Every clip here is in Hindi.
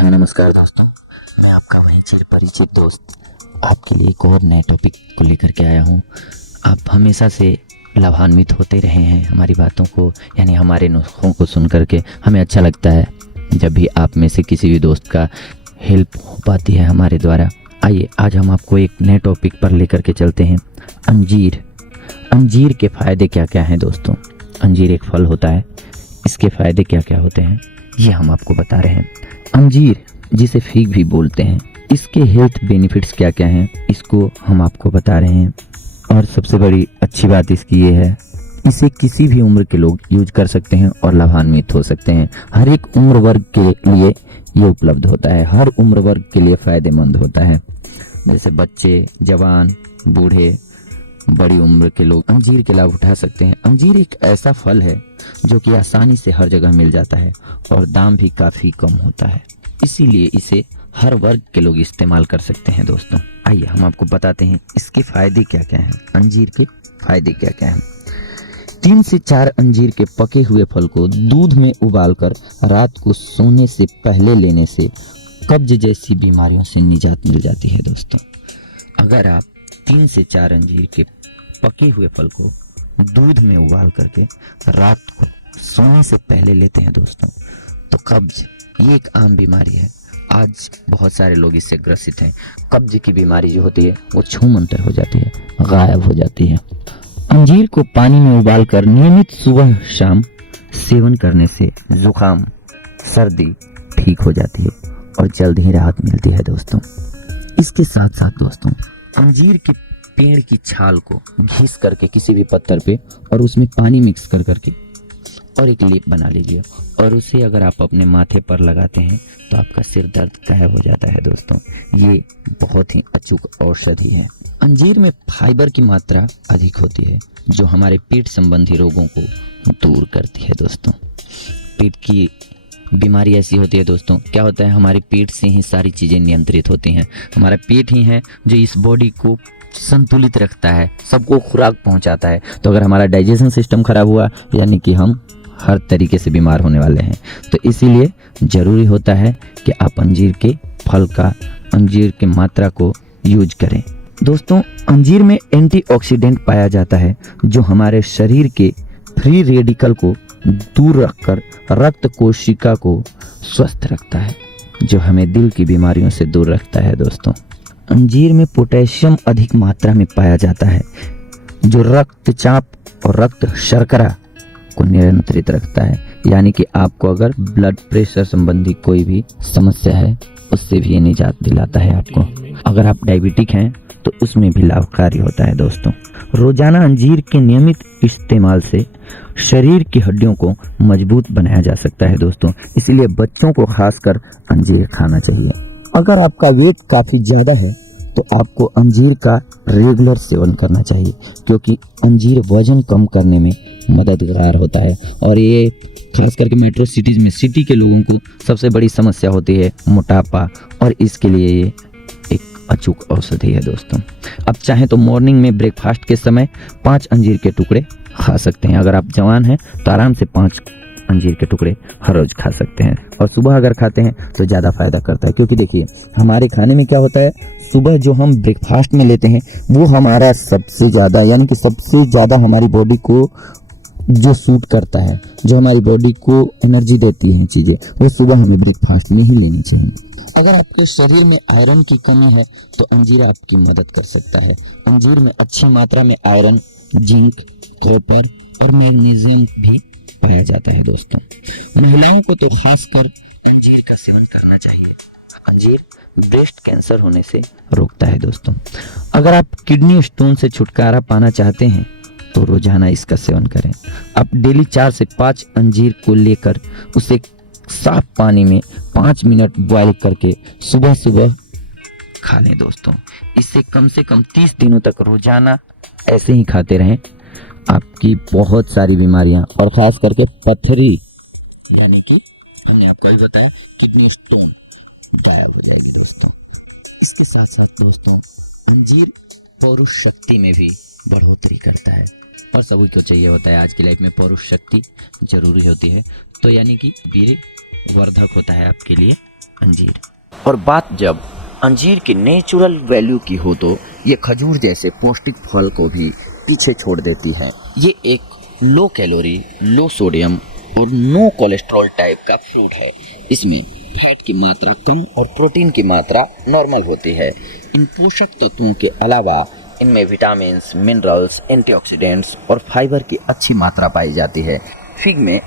हाँ नमस्कार दोस्तों, मैं आपका वही चिर परिचित दोस्त आपके लिए एक और नए टॉपिक को लेकर के आया हूँ। आप हमेशा से लाभान्वित होते रहे हैं हमारी बातों को, यानी हमारे नुस्खों को सुन करके हमें अच्छा लगता है जब भी आप में से किसी भी दोस्त का हेल्प हो पाती है हमारे द्वारा। आइए आज हम आपको एक नए टॉपिक पर लेकर के चलते हैं। अंजीर। अंजीर के फ़ायदे क्या क्या हैं दोस्तों? अंजीर एक फल होता है, इसके फ़ायदे क्या क्या होते हैं ये हम आपको बता रहे हैं। अंजीर जिसे फीग भी बोलते हैं, इसके हेल्थ बेनिफिट्स क्या क्या हैं इसको हम आपको बता रहे हैं। और सबसे बड़ी अच्छी बात इसकी ये है, इसे किसी भी उम्र के लोग यूज कर सकते हैं और लाभान्वित हो सकते हैं। हर एक उम्र वर्ग के लिए ये उपलब्ध होता है, हर उम्र वर्ग के लिए फ़ायदेमंद होता है। जैसे बच्चे, जवान, बूढ़े, बड़ी उम्र के लोग अंजीर के लाभ उठा सकते हैं। अंजीर एक ऐसा फल है जो कि आसानी से हर जगह मिल जाता है और दाम भी काफ़ी कम होता है, इसीलिए इसे हर वर्ग के लोग इस्तेमाल कर सकते हैं दोस्तों। आइए हम आपको बताते हैं इसके फ़ायदे क्या क्या हैं, अंजीर के फ़ायदे क्या क्या हैं। 3 से 4 अंजीर के पके हुए फल को दूध में उबालकर रात को सोने से पहले लेने से कब्ज जैसी बीमारियों से निजात मिल जाती है दोस्तों। अगर आप 3 से 4 अंजीर के पके हुए फल को दूध में उबाल करके रात को सोने से पहले लेते हैं दोस्तों, तो कब्ज ये एक आम बीमारी है। आज बहुत सारे लोग इससे ग्रसित हैं। कब्ज की बीमारी जो होती है वो छूमंतर हो जाती है, गायब हो जाती है। अंजीर को पानी में उबालकर नियमित सुबह शाम सेवन करने से जुकाम, सर्दी ठीक हो जाती है और जल्द ही राहत मिलती है दोस्तों। इसके साथ साथ दोस्तों, अंजीर के पेड़ की छाल को घिस करके किसी भी पत्थर पे और उसमें पानी मिक्स कर करके और एक लेप बना लीजिए और उसे अगर आप अपने माथे पर लगाते हैं तो आपका सिर दर्द गायब हो जाता है दोस्तों। ये बहुत ही अचूक औषधि है। अंजीर में फाइबर की मात्रा अधिक होती है जो हमारे पेट संबंधी रोगों को दूर करती है दोस्तों। पेट की बीमारी ऐसी होती है दोस्तों, क्या होता है हमारे पेट से ही सारी चीज़ें नियंत्रित होती हैं। हमारा पेट ही है जो इस बॉडी को संतुलित रखता है, सबको खुराक पहुंचाता है। तो अगर हमारा डाइजेशन सिस्टम खराब हुआ यानी कि हम हर तरीके से बीमार होने वाले हैं। तो इसीलिए ज़रूरी होता है कि आप अंजीर के फल का, अंजीर की मात्रा को यूज करें दोस्तों। अंजीर में एंटीऑक्सीडेंट पाया जाता है जो हमारे शरीर के फ्री रेडिकल को दूर रखकर रक्त कोशिका को स्वस्थ रखता है, जो हमें दिल की बीमारियों से दूर रखता है दोस्तों। अंजीर में पोटेशियम अधिक मात्रा में पाया जाता है जो रक्तचाप और रक्त शर्करा को नियंत्रित रखता है, यानी कि आपको अगर ब्लड प्रेशर संबंधी कोई भी समस्या है उससे भी ये निजात दिलाता है आपको। अगर आप डायबिटिक हैं तो उसमें भी लाभकारी होता है दोस्तों। रोजाना अंजीर के नियमित इस्तेमाल से शरीर की हड्डियों को मजबूत बनाया जा सकता है दोस्तों, इसीलिए बच्चों को खासकर अंजीर खाना चाहिए। अगर आपका वेट काफ़ी ज़्यादा है तो आपको अंजीर का रेगुलर सेवन करना चाहिए, क्योंकि अंजीर वजन कम करने में मददगार होता है। और ये खास करके मेट्रो सिटीज़ में सिटी के लोगों को सबसे बड़ी समस्या होती है मोटापा, और इसके लिए ये एक अचूक औषधि है दोस्तों। अब चाहें तो मॉर्निंग में ब्रेकफास्ट के समय 5 अंजीर के टुकड़े खा सकते हैं। अगर आप जवान हैं तो आराम से 5 अंजीर के टुकड़े हर रोज़ खा सकते हैं, और सुबह अगर खाते हैं तो ज़्यादा फ़ायदा करता है। क्योंकि देखिए हमारे खाने में क्या होता है, सुबह जो हम ब्रेकफास्ट में लेते हैं वो हमारा सबसे ज़्यादा, यानी कि सबसे ज़्यादा हमारी बॉडी को जो सूट करता है, जो हमारी बॉडी को एनर्जी देती हैं चीज़ें, वो सुबह हमें ब्रेकफास्ट में ही लेनी चाहिए। अगर आपके शरीर में आयरन की कमी है तो अंजीर आपकी मदद कर सकता है। अंजीर में अच्छी मात्रा में आयरन, जिंक, कॉपर और मैग्नीशियम भी पाए जाते हैं दोस्तों। महिलाओं को तो खासकर अंजीर का सेवन करना चाहिए। अंजीर ब्रेस्ट कैंसर होने से रोकता है दोस्तों। अगर आप किडनी स्टोन से छुटकारा पाना चाहते हैं तो रोजाना इसका सेवन करें। आप डेली 4 से 5 अंजीर को लेकर उसे साफ पानी में 5 मिनट बॉयल करके सुबह सुबह खा लें दोस्तों। इससे कम से कम 30 दिनों तक रोजाना ऐसे ही खाते रहें, आपकी बहुत सारी बीमारियां और ख़ास करके पथरी, यानी कि हमने आपको अभी बताया किडनी स्टोन, गायब हो जाएगी दोस्तों। इसके साथ साथ दोस्तों अंजीर पौरुष शक्ति में भी बढ़ोतरी करता है, और सभी को चाहिए होता है आज की लाइफ में पौरुष शक्ति जरूरी होती है। तो यानी कि वीर्य वर्धक होता है आपके लिए अंजीर। और बात जब अंजीर की नेचुरल वैल्यू की हो तो ये खजूर जैसे पौष्टिक फल को भी पीछे छोड़ देती है। ये एक लो कैलोरी, लो सोडियम और नो कोलेस्ट्रॉल टाइप का फ्रूट है। इसमें फैट की मात्रा कम और प्रोटीन की मात्रा नॉर्मल होती है। इन पोषक तत्वों के अलावा इनमें विटामिन्स, मिनरल्स, एंटीऑक्सीडेंट्स और फाइबर की अच्छी मात्रा पाई जाती है। फिग में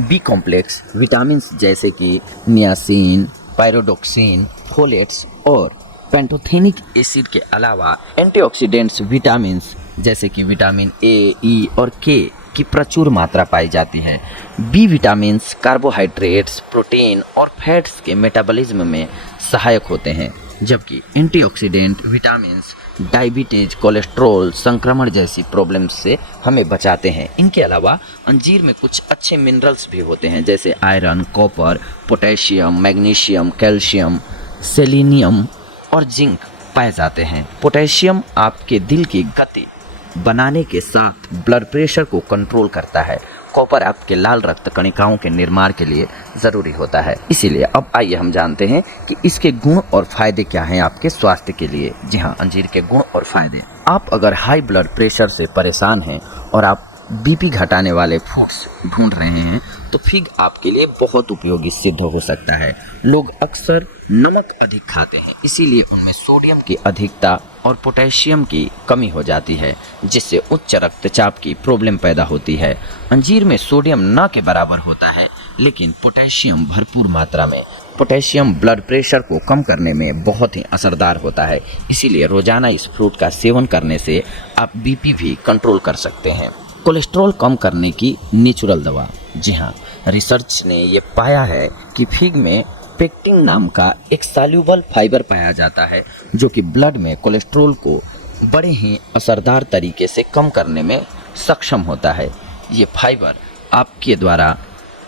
बी कॉम्प्लेक्स विटामिन्स जैसे कि नियासिन, पायरोडोक्सिन, फोलेट्स और पैंटोथेनिक एसिड के अलावा एंटीऑक्सीडेंट्स विटामिन्स जैसे कि विटामिन ए, ई और के की प्रचुर मात्रा पाई जाती है। बी विटामिन्स कार्बोहाइड्रेट्स, प्रोटीन और फैट्स के मेटाबॉलिज्म में सहायक होते हैं, जबकि एंटीऑक्सीडेंट विटामिन्स डायबिटीज, कोलेस्ट्रॉल, संक्रमण जैसी प्रॉब्लम्स से हमें बचाते हैं। इनके अलावा अंजीर में कुछ अच्छे मिनरल्स भी होते हैं जैसे iron, copper, potassium, magnesium, calcium, selenium और जिंक पाए जाते हैं। पोटेशियम आपके दिल की गति बनाने के साथ ब्लड प्रेशर को कंट्रोल करता है। कॉपर आपके लाल रक्त कणिकाओं के निर्माण के लिए ज़रूरी होता है। इसीलिए अब आइए हम जानते हैं कि इसके गुण और फायदे क्या हैं आपके स्वास्थ्य के लिए। जी हाँ, अंजीर के गुण और फायदे। आप अगर हाई ब्लड प्रेशर से परेशान हैं और आप बीपी घटाने वाले फूड्स ढूंढ रहे हैं तो फिग आपके लिए बहुत उपयोगी सिद्ध हो सकता है। लोग अक्सर नमक अधिक खाते हैं, इसीलिए उनमें सोडियम की अधिकता और पोटेशियम की कमी हो जाती है, जिससे उच्च रक्तचाप की प्रॉब्लम पैदा होती है। अंजीर में सोडियम न के बराबर होता है, लेकिन पोटेशियम भरपूर मात्रा में। पोटेशियम ब्लड प्रेशर को कम करने में बहुत ही असरदार होता है, इसीलिए रोजाना इस फ्रूट का सेवन करने से आप बीपी भी कंट्रोल कर सकते हैं। कोलेस्ट्रॉल कम करने की नेचुरल दवा। जी हाँ, रिसर्च ने ये पाया है कि फिग में पेक्टिन नाम का एक सॉल्यूबल फाइबर पाया जाता है, जो कि ब्लड में कोलेस्ट्रॉल को बड़े ही असरदार तरीके से कम करने में सक्षम होता है। ये फाइबर आपके द्वारा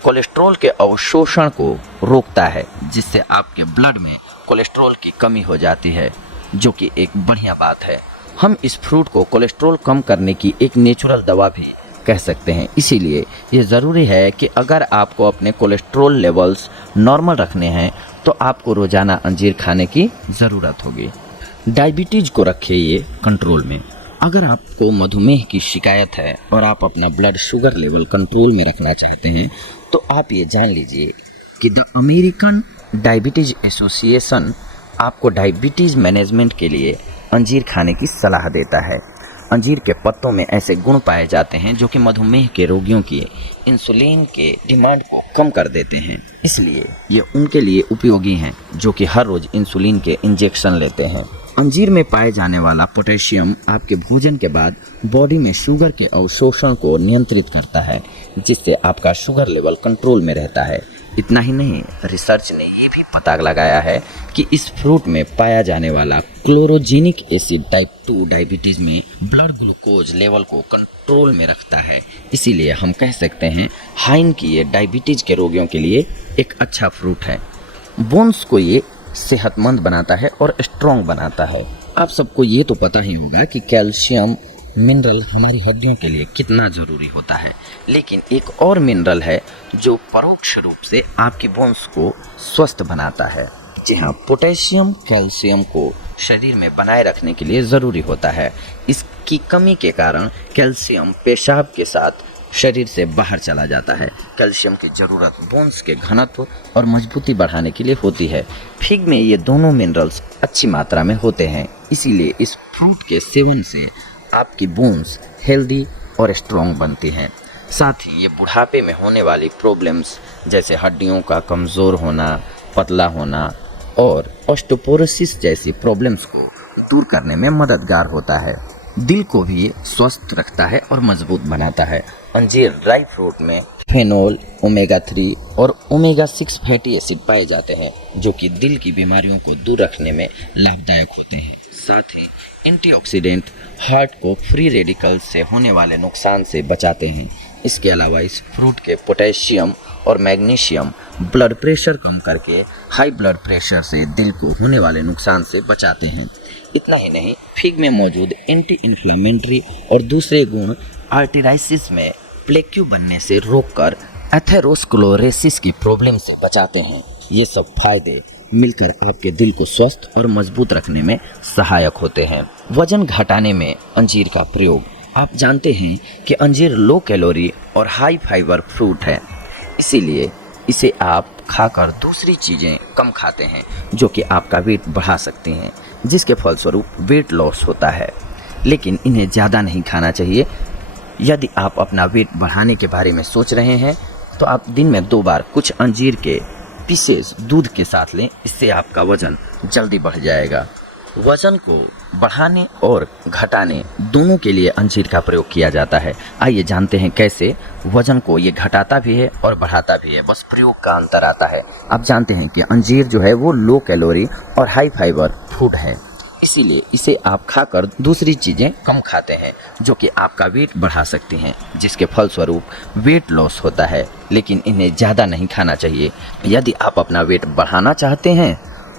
कोलेस्ट्रॉल के अवशोषण को रोकता है, जिससे आपके ब्लड में कोलेस्ट्रॉल की कमी हो जाती है, जो कि एक बढ़िया बात है। हम इस फ्रूट को कोलेस्ट्रॉल कम करने की एक नेचुरल दवा भी कह सकते हैं। इसीलिए ये ज़रूरी है कि अगर आपको अपने कोलेस्ट्रॉल लेवल्स नॉर्मल रखने हैं तो आपको रोज़ाना अंजीर खाने की ज़रूरत होगी। डायबिटीज़ को रखिए ये कंट्रोल में। अगर आपको मधुमेह की शिकायत है और आप अपना ब्लड शुगर लेवल कंट्रोल में रखना चाहते हैं तो आप ये जान लीजिए कि द अमेरिकन डायबिटीज़ एसोसिएशन आपको डायबिटीज़ मैनेजमेंट के लिए अंजीर खाने की सलाह देता है। अंजीर के पत्तों में ऐसे गुण पाए जाते हैं जो कि मधुमेह के रोगियों की इंसुलिन के डिमांड को कम कर देते हैं, इसलिए ये उनके लिए उपयोगी हैं जो कि हर रोज़ इंसुलिन के इंजेक्शन लेते हैं। अंजीर में पाए जाने वाला पोटेशियम आपके भोजन के बाद बॉडी में शुगर के अवशोषण को नियंत्रित करता है, जिससे आपका शुगर लेवल कंट्रोल में रहता है। इतना ही नहीं, रिसर्च ने ये भी पता लगाया है कि इस फ्रूट में पाया जाने वाला क्लोरोजेनिक एसिड टाइप 2 डायबिटीज़ में ब्लड ग्लूकोज लेवल को कंट्रोल में रखता है। इसीलिए हम कह सकते हैं हाइन की ये डायबिटीज़ के रोगियों के लिए एक अच्छा फ्रूट है। बोन्स को ये सेहतमंद बनाता है और स्ट्रॉन्ग बनाता है। आप सबको ये तो पता ही होगा कि कैल्शियम मिनरल हमारी हड्डियों के लिए कितना ज़रूरी होता है, लेकिन एक और मिनरल है जो परोक्ष रूप से आपकी बोन्स को स्वस्थ बनाता है। जी हाँ, पोटेशियम कैल्शियम को शरीर में बनाए रखने के लिए ज़रूरी होता है। इसकी कमी के कारण कैल्शियम पेशाब के साथ शरीर से बाहर चला जाता है। कैल्शियम की ज़रूरत बोन्स के घनत्व और मजबूती बढ़ाने के लिए होती है। फिग में ये दोनों मिनरल्स अच्छी मात्रा में होते हैं, इसीलिए इस फ्रूट के सेवन से आपकी बोन्स हेल्दी और स्ट्रॉन्ग बनती हैं। साथ ही ये बुढ़ापे में होने वाली प्रॉब्लम्स जैसे हड्डियों का कमज़ोर होना, पतला होना और ऑस्टियोपोरोसिस जैसी प्रॉब्लम्स को दूर करने में मददगार होता है। दिल को भी स्वस्थ रखता है और मजबूत बनाता है। अंजीर ड्राई फ्रूट में फेनोल, ओमेगा 3 और ओमेगा 6 फैटी एसिड पाए जाते हैं, जो कि दिल की बीमारियों को दूर रखने में लाभदायक होते हैं। साथ ही एंटीऑक्सीडेंट हार्ट को फ्री रेडिकल्स से होने वाले नुकसान से बचाते हैं। इसके अलावा इस फ्रूट के पोटेशियम और मैग्नीशियम ब्लड प्रेशर कम करके हाई ब्लड प्रेशर से दिल को होने वाले नुकसान से बचाते हैं। इतना ही नहीं, फिग में मौजूद एंटी इन्फ्लेमेटरी और दूसरे गुण आर्टराइटिस में प्लेक्यू बनने से रोककर एथेरोस्क्लेरोसिस की प्रॉब्लम से बचाते हैं। ये सब फायदे मिलकर आपके दिल को स्वस्थ और मजबूत रखने में सहायक होते हैं। वजन घटाने में अंजीर का प्रयोग। आप जानते हैं कि अंजीर लो कैलोरी और हाई फाइबर फ्रूट है, इसीलिए इसे आप खाकर दूसरी चीज़ें कम खाते हैं जो कि आपका वेट बढ़ा सकती हैं, जिसके फलस्वरूप वेट लॉस होता है। लेकिन इन्हें ज़्यादा नहीं खाना चाहिए। यदि आप अपना वेट बढ़ाने के बारे में सोच रहे हैं तो आप दिन में 2 बार कुछ अंजीर के पीसेस दूध के साथ लें, इससे आपका वज़न जल्दी बढ़ जाएगा। वज़न को बढ़ाने और घटाने दोनों के लिए अंजीर का प्रयोग किया जाता है। आइए जानते हैं कैसे। वज़न को ये घटाता भी है और बढ़ाता भी है, बस प्रयोग का अंतर आता है। आप जानते हैं कि अंजीर जो है वो लो कैलोरी और हाई फाइबर फूड है, इसीलिए इसे आप खाकर दूसरी चीज़ें कम खाते हैं जो कि आपका वेट बढ़ा सकती हैं, जिसके फलस्वरूप वेट लॉस होता है। लेकिन इन्हें ज़्यादा नहीं खाना चाहिए। यदि आप अपना वेट बढ़ाना चाहते हैं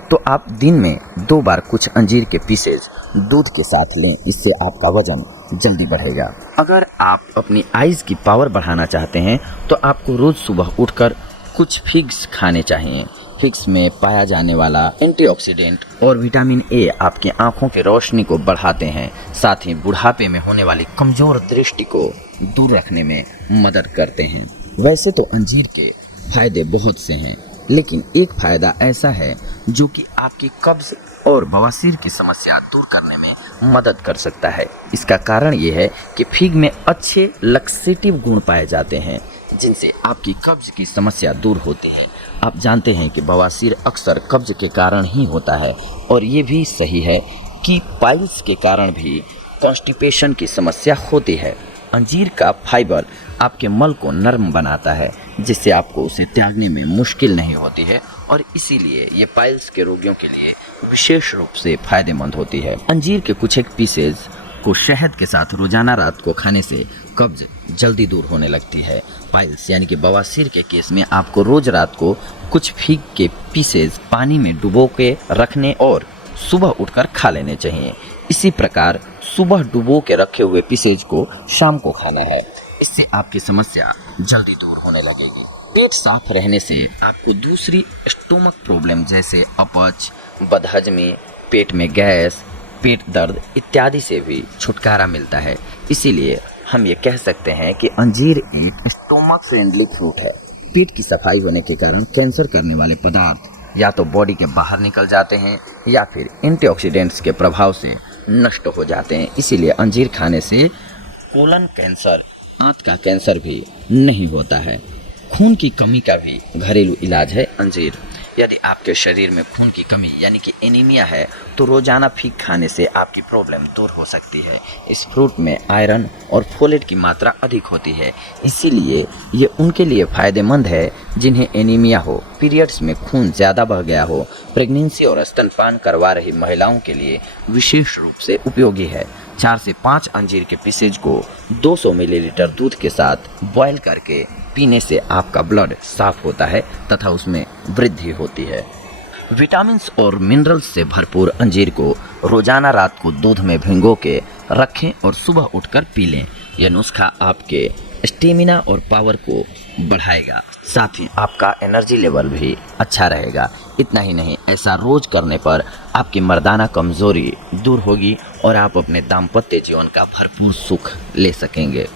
तो आप दिन में 2 बार कुछ अंजीर के पीसेज दूध के साथ लें, इससे आपका वजन जल्दी बढ़ेगा। अगर आप अपनी आइज़ की पावर बढ़ाना चाहते हैं तो आपको रोज़ सुबह उठकर कुछ फिग्स खाने चाहिए। फिग्स में पाया जाने वाला एंटीऑक्सीडेंट और विटामिन ए आपकी आंखों की रोशनी को बढ़ाते हैं, साथ ही बुढ़ापे में होने वाली कमज़ोर दृष्टि को दूर रखने में मदद करते हैं। वैसे तो अंजीर के फायदे बहुत से हैं, लेकिन एक फ़ायदा ऐसा है जो कि आपकी कब्ज़ और बवासीर की समस्या दूर करने में मदद कर सकता है। इसका कारण ये है कि फिग में अच्छे लक्सेटिव गुण पाए जाते हैं, जिनसे आपकी कब्ज़ की समस्या दूर होती है। आप जानते हैं कि बवासीर अक्सर कब्ज़ के कारण ही होता है, और ये भी सही है कि पाइल्स के कारण भी कॉन्स्टिपेशन की समस्या होती है। अंजीर का फाइबर आपके मल को नरम बनाता है, जिससे आपको उसे त्यागने में मुश्किल नहीं होती है, और इसीलिए ये पाइल्स के रोगियों के लिए विशेष रूप से फायदेमंद होती है। अंजीर के कुछ एक पीसेज को शहद के साथ रोजाना रात को खाने से कब्ज जल्दी दूर होने लगती है। पाइल्स यानी कि बवासीर के केस में आपको रोज रात को कुछ फिग के पीसेज पानी में डुबो के रखने और सुबह उठकर खा लेने चाहिए। इसी प्रकार सुबह डुबो के रखे हुए पीसेज को शाम को खाना है, इससे आपकी समस्या जल्दी दूर होने लगेगी। पेट साफ रहने से आपको दूसरी स्टोमक प्रॉब्लम जैसे अपच, बदहजमी, पेट में गैस, पेट दर्द इत्यादि से भी छुटकारा मिलता है। इसीलिए हम ये कह सकते हैं कि अंजीर एक स्टोमक फ्रेंडली फ्रूट है। पेट की सफाई होने के कारण कैंसर करने वाले पदार्थ या तो बॉडी के बाहर निकल जाते हैं या फिर एंटीऑक्सीडेंट्स के प्रभाव से नष्ट हो जाते हैं। इसीलिए अंजीर खाने से कोलन कैंसर, आंत का कैंसर भी नहीं होता है। खून की कमी का भी घरेलू इलाज है अंजीर। यदि आपके शरीर में खून की कमी यानी कि एनीमिया है तो रोजाना फिग खाने से आपकी प्रॉब्लम दूर हो सकती है। इस फ्रूट में आयरन और फोलेट की मात्रा अधिक होती है, इसीलिए ये उनके लिए फ़ायदेमंद है जिन्हें एनीमिया हो, पीरियड्स में खून ज़्यादा बह गया हो, प्रेगनेंसी और स्तनपान करवा रही महिलाओं के लिए विशेष रूप से उपयोगी है। 4 से 5 अंजीर के पीसेज को 200 मिलीलीटर दूध के साथ बॉयल करके पीने से आपका ब्लड साफ होता है तथा उसमें वृद्धि होती है। विटामिन्स और मिनरल्स से भरपूर अंजीर को रोजाना रात को दूध में भिगो के रखें और सुबह उठकर पी लें। यह नुस्खा आपके स्टेमिना और पावर को बढ़ाएगा, साथ ही आपका एनर्जी लेवल भी अच्छा रहेगा। इतना ही नहीं, ऐसा रोज करने पर आपकी मर्दाना कमजोरी दूर होगी और आप अपने दाम्पत्य जीवन का भरपूर सुख ले सकेंगे।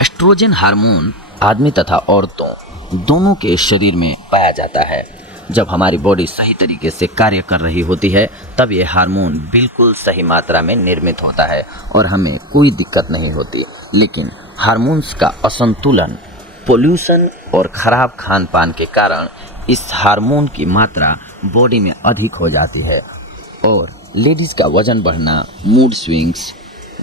एस्ट्रोजन हार्मोन आदमी तथा औरतों दोनों के शरीर में पाया जाता है। जब हमारी बॉडी सही तरीके से कार्य कर रही होती है तब ये हार्मोन बिल्कुल सही मात्रा में निर्मित होता है और हमें कोई दिक्कत नहीं होती। लेकिन हार्मोन्स का असंतुलन, पोल्यूशन और ख़राब खान पान के कारण इस हार्मोन की मात्रा बॉडी में अधिक हो जाती है और लेडीज़ का वज़न बढ़ना, मूड स्विंग्स,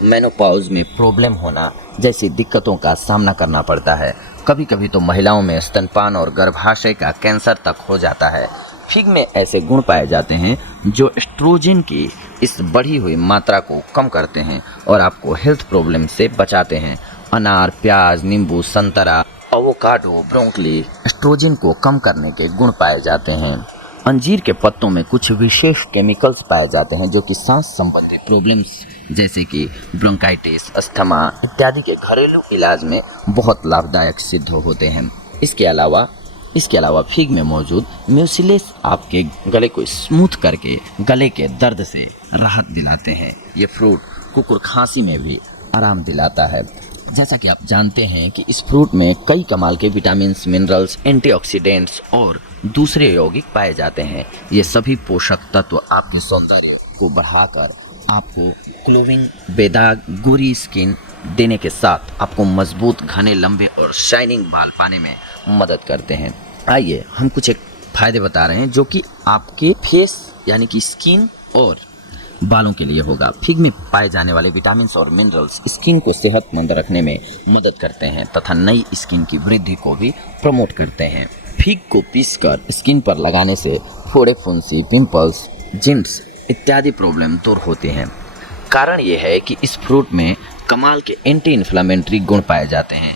मेनोपॉज में प्रॉब्लम होना जैसी दिक्कतों का सामना करना पड़ता है। कभी कभी तो महिलाओं में स्तनपान और गर्भाशय का कैंसर तक हो जाता है। फिग में ऐसे गुण पाए जाते हैं जो एस्ट्रोजन की इस बढ़ी हुई मात्रा को कम करते हैं और आपको हेल्थ प्रॉब्लम से बचाते हैं। अनार, प्याज, नींबू, संतरा, एवोकाडो, ब्रोकली एस्ट्रोजन को कम करने के गुण पाए जाते हैं। अंजीर के पत्तों में कुछ विशेष केमिकल्स पाए जाते हैं जो कि सांस संबंधी प्रॉब्लम्स जैसे कि ब्रोंकाइटिस, अस्थमा इत्यादि के घरेलू इलाज में बहुत लाभदायक सिद्ध होते हैं। इसके अलावा इसके अलावा फिग में मौजूद म्यूसिलेस आपके गले को स्मूथ करके गले के दर्द से राहत दिलाते हैं। ये फ्रूट कुकुर खांसी में भी आराम दिलाता है। जैसा कि आप जानते हैं कि इस फ्रूट में कई कमाल के विटामिन्स, मिनरल्स, एंटीऑक्सीडेंट्स और दूसरे यौगिक पाए जाते हैं। ये सभी पोषक तत्व आपके सौंदर्य को बढ़ाकर आपको ग्लोइंग, बेदाग, गोरी स्किन देने के साथ आपको मजबूत, घने, लंबे और शाइनिंग बाल पाने में मदद करते हैं। आइए हम कुछ एक फायदे बता रहे हैं जो कि आपके फेस यानी कि स्किन और बालों के लिए होगा। फिग में पाए जाने वाले विटामिन्स और मिनरल्स स्किन को सेहतमंद रखने में मदद करते हैं तथा नई स्किन की वृद्धि को भी प्रमोट करते हैं। फिग को पीसकर स्किन पर लगाने से फोड़े, फुंसी, पिंपल्स, जिम्स इत्यादि प्रॉब्लम दूर होते हैं। कारण ये है कि इस फ्रूट में कमाल के एंटी इन्फ्लेमेटरी गुण पाए जाते हैं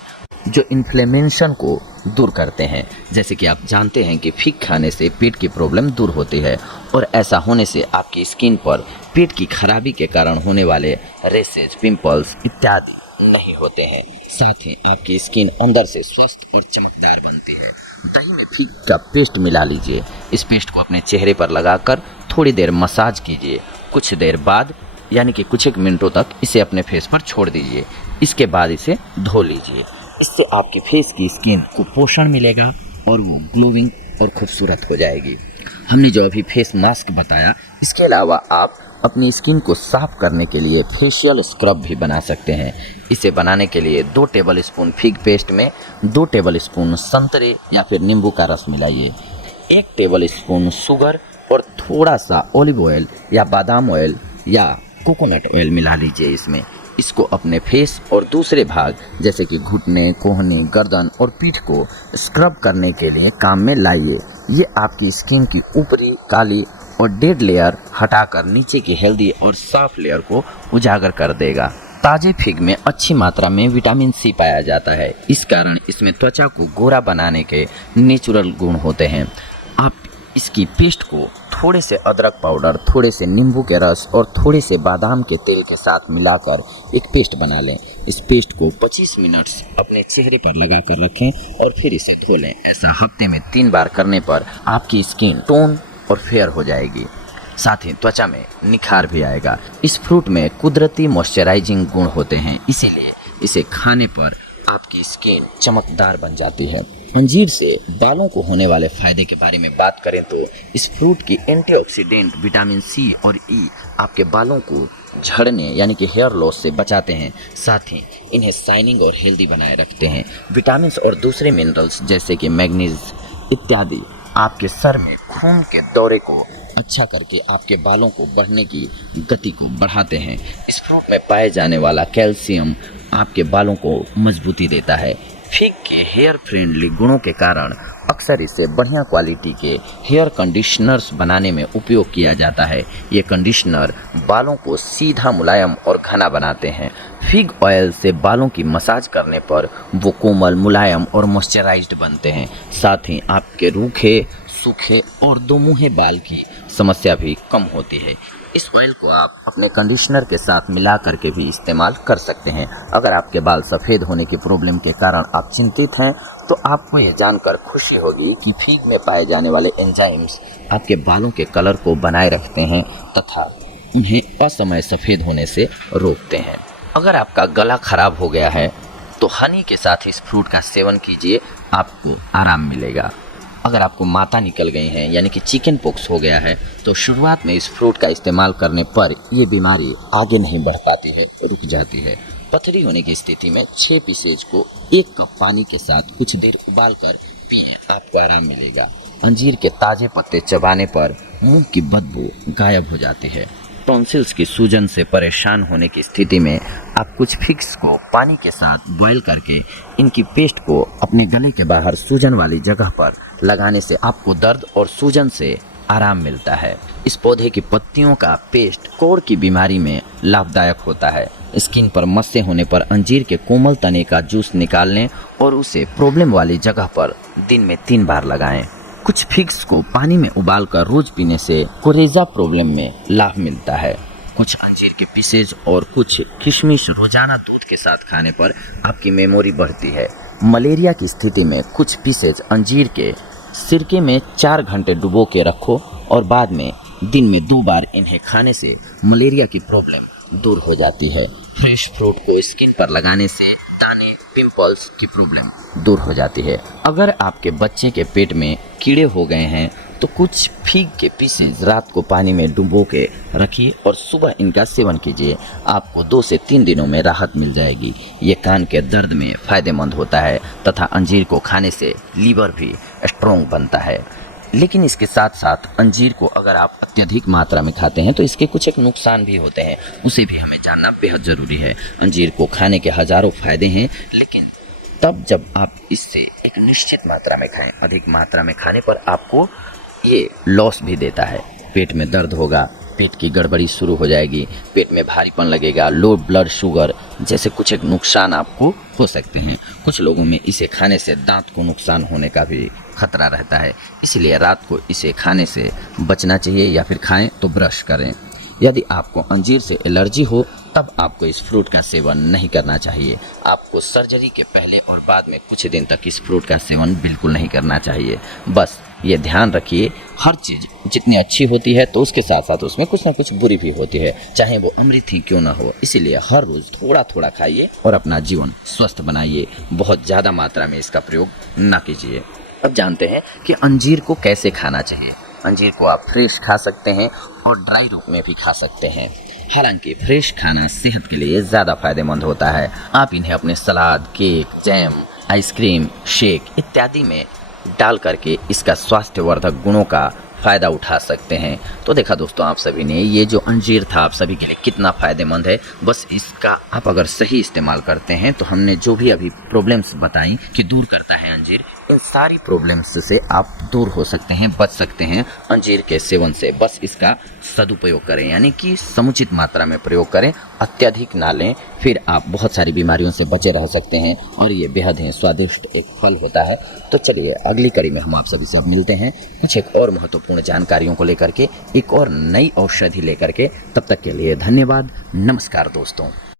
जो इन्फ्लेमेशन को दूर करते हैं। जैसे कि आप जानते हैं कि फिग खाने से पेट की प्रॉब्लम दूर होती है और ऐसा होने से आपकी स्किन पर पेट की खराबी के कारण होने वाले रेसेज, पिंपल्स इत्यादि नहीं होते हैं। साथ ही आपकी स्किन अंदर से स्वस्थ और चमकदार बनती है। दही में फिग का पेस्ट मिला लीजिए। इस पेस्ट को अपने चेहरे पर लगाकर थोड़ी देर मसाज कीजिए। कुछ देर बाद यानी कि कुछ एक मिनटों तक इसे अपने फेस पर छोड़ दीजिए। इसके बाद इसे धो लीजिए। इससे आपके फेस की स्किन को पोषण मिलेगा और वो ग्लोइंग और खूबसूरत हो जाएगी। हमने जो अभी फेस मास्क बताया, इसके अलावा आप अपनी स्किन को साफ करने के लिए फेशियल स्क्रब भी बना सकते हैं। इसे बनाने के लिए 2 टेबल स्पून फिग पेस्ट में 2 टेबल स्पून संतरे या फिर नींबू का रस मिलाइए, 1 टेबल स्पून शुगर और थोड़ा सा ऑलिव ऑयल या बादाम ऑयल या कोकोनट ऑयल मिला लीजिए इसमें। इसको अपने फेस और दूसरे भाग जैसे कि घुटने, कोहनी, गर्दन और पीठ को स्क्रब करने के लिए काम में लाइए। ये आपकी स्किन की ऊपरी काली और डेड लेयर हटाकर नीचे की हेल्दी और साफ लेयर को उजागर कर देगा। ताजे फिग में अच्छी मात्रा में विटामिन सी पाया जाता है। इस कारण इसमें त्वचा को गोरा बनाने के नेचुरल गुण होते हैं। आप इसकी पेस्ट को थोड़े से अदरक पाउडर, थोड़े से नींबू के रस और थोड़े से बादाम के तेल के साथ मिलाकर एक पेस्ट बना लें। इस पेस्ट को 25 मिनट अपने चेहरे पर लगाकर रखें और फिर इसे धो लें। ऐसा हफ्ते में 3 बार करने पर आपकी स्किन टोन और फेयर हो जाएगी। साथ ही त्वचा में निखार भी आएगा। इस फ्रूट में कुदरती मॉइस्चराइजिंग गुण होते हैं, इसीलिए इसे खाने पर आपकी स्किन चमकदार बन जाती है। अंजीर से बालों को होने वाले फायदे के बारे में बात करें तो इस फ्रूट की एंटीऑक्सीडेंट विटामिन सी और ई आपके बालों को झड़ने यानी कि हेयर लॉस से बचाते हैं। साथ ही इन्हें शाइनिंग और हेल्दी बनाए रखते हैं। विटामिन्स और दूसरे मिनरल्स जैसे कि मैग्नीज इत्यादि आपके सर में खून के दौरे को अच्छा करके आपके बालों को बढ़ने की गति को बढ़ाते हैं। इस फ्रूट में पाए जाने वाला कैल्शियम आपके बालों को मजबूती देता है। फिग के हेयर फ्रेंडली गुणों के कारण अक्सर इसे बढ़िया क्वालिटी के हेयर कंडीशनर्स बनाने में उपयोग किया जाता है। ये कंडीशनर बालों को सीधा, मुलायम और घना बनाते हैं। फिग ऑयल से बालों की मसाज करने पर वो कोमल, मुलायम और मॉइस्चराइज्ड बनते हैं। साथ ही आपके रूखे, सूखे और दोमुहे बाल की समस्या भी कम होती है। इस ऑयल को आप अपने कंडीशनर के साथ मिला करके भी इस्तेमाल कर सकते हैं। अगर आपके बाल सफ़ेद होने की प्रॉब्लम के कारण आप चिंतित हैं तो आपको यह जानकर खुशी होगी कि फिग में पाए जाने वाले एंजाइम्स आपके बालों के कलर को बनाए रखते हैं तथा उन्हें असमय सफ़ेद होने से रोकते हैं। अगर आपका गला खराब हो गया है तो हनी के साथ इस फ्रूट का सेवन कीजिए, आपको आराम मिलेगा। अगर आपको माता निकल गई हैं यानी कि चिकन पॉक्स हो गया है तो शुरुआत में इस फ्रूट का इस्तेमाल करने पर ये बीमारी आगे नहीं बढ़ पाती है, रुक जाती है। पथरी होने की स्थिति में 6 पीसेज को 1 कप पानी के साथ कुछ देर उबालकर पिए, आपको आराम मिलेगा। अंजीर के ताजे पत्ते चबाने पर मुंह की बदबू गायब हो जाती है। टॉन्सिल्स की सूजन से परेशान होने की स्थिति में आप कुछ फिग्स को पानी के साथ बॉईल करके इनकी पेस्ट को अपने गले के बाहर सूजन वाली जगह पर लगाने से आपको दर्द और सूजन से आराम मिलता है। इस पौधे की पत्तियों का पेस्ट कोढ़ की बीमारी में लाभदायक होता है। स्किन पर मस्से होने पर अंजीर के कोमल तने का जूस निकाल लें और उसे प्रॉब्लम वाली जगह पर दिन में 3 बार लगाएं। कुछ फिग्स को पानी में उबालकर रोज पीने से कोरेजा प्रॉब्लम में लाभ मिलता है। कुछ अंजीर के पीसेज और कुछ किशमिश रोजाना दूध के साथ खाने पर आपकी मेमोरी बढ़ती है। मलेरिया की स्थिति में कुछ पीसेज अंजीर के सिरके में 4 घंटे डुबो के रखो और बाद में दिन में 2 बार इन्हें खाने से मलेरिया की प्रॉब्लम दूर हो जाती है। फ्रेश फ्रूट को स्किन पर लगाने से दाने, पिंपल्स की प्रॉब्लम दूर हो जाती है। अगर आपके बच्चे के पेट में कीड़े हो गए हैं तो कुछ फीग के पीसेस रात को पानी में डुबो के रखिए और सुबह इनका सेवन कीजिए। आपको 2 से 3 दिनों में राहत मिल जाएगी। ये कान के दर्द में फ़ायदेमंद होता है तथा अंजीर को खाने से लीवर भी स्ट्रॉन्ग बनता है। लेकिन इसके साथ साथ अंजीर को अगर आप अत्यधिक मात्रा में खाते हैं तो इसके कुछ एक नुकसान भी होते हैं, उसे भी हमें जानना बेहद ज़रूरी है। अंजीर को खाने के हज़ारों फ़ायदे हैं, लेकिन तब जब आप इससे एक निश्चित मात्रा में खाएं। अधिक मात्रा में खाने पर आपको ये लॉस भी देता है। पेट में दर्द होगा, पेट की गड़बड़ी शुरू हो जाएगी, पेट में भारीपन लगेगा, लो ब्लड शुगर जैसे कुछ एक नुकसान आपको हो सकते हैं। कुछ लोगों में इसे खाने से दांत को नुकसान होने का भी खतरा रहता है, इसलिए रात को इसे खाने से बचना चाहिए या फिर खाएं तो ब्रश करें। यदि आपको अंजीर से एलर्जी हो तब आपको इस फ्रूट का सेवन नहीं करना चाहिए। आपको सर्जरी के पहले और बाद में कुछ दिन तक इस फ्रूट का सेवन बिल्कुल नहीं करना चाहिए। बस ये ध्यान रखिए, हर चीज़ जितनी अच्छी होती है तो उसके साथ साथ उसमें कुछ ना कुछ बुरी भी होती है, चाहे वो अमृत ही क्यों ना हो। इसीलिए हर रोज़ थोड़ा थोड़ा खाइए और अपना जीवन स्वस्थ बनाइए। बहुत ज़्यादा मात्रा में इसका प्रयोग ना कीजिए। अब जानते हैं कि अंजीर को कैसे खाना चाहिए। अंजीर को आप फ्रेश खा सकते हैं और ड्राई रूप में भी खा सकते हैं। हालांकि फ्रेश खाना सेहत के लिए ज़्यादा फायदेमंद होता है। आप इन्हें अपने सलाद, केक, जैम, आइसक्रीम, शेक इत्यादि में डाल करके इसका स्वास्थ्यवर्धक गुणों का फ़ायदा उठा सकते हैं। तो देखा दोस्तों, आप सभी ने ये जो अंजीर था आप सभी के लिए कितना फ़ायदेमंद है। बस इसका आप अगर सही इस्तेमाल करते हैं तो हमने जो भी अभी प्रॉब्लम्स बताई कि दूर करता है अंजीर, इन सारी प्रॉब्लम्स से आप दूर हो सकते हैं, बच सकते हैं अंजीर के सेवन से। बस इसका सदुपयोग करें, यानी कि समुचित मात्रा में प्रयोग करें, अत्यधिक ना लें, फिर आप बहुत सारी बीमारियों से बचे रह सकते हैं और ये बेहद ही स्वादिष्ट एक फल होता है। तो चलिए अगली कड़ी में हम आप सभी से अब मिलते हैं कुछ एक और महत्वपूर्ण जानकारियों को लेकर के, एक और नई औषधि लेकर के। तब तक के लिए धन्यवाद। नमस्कार दोस्तों।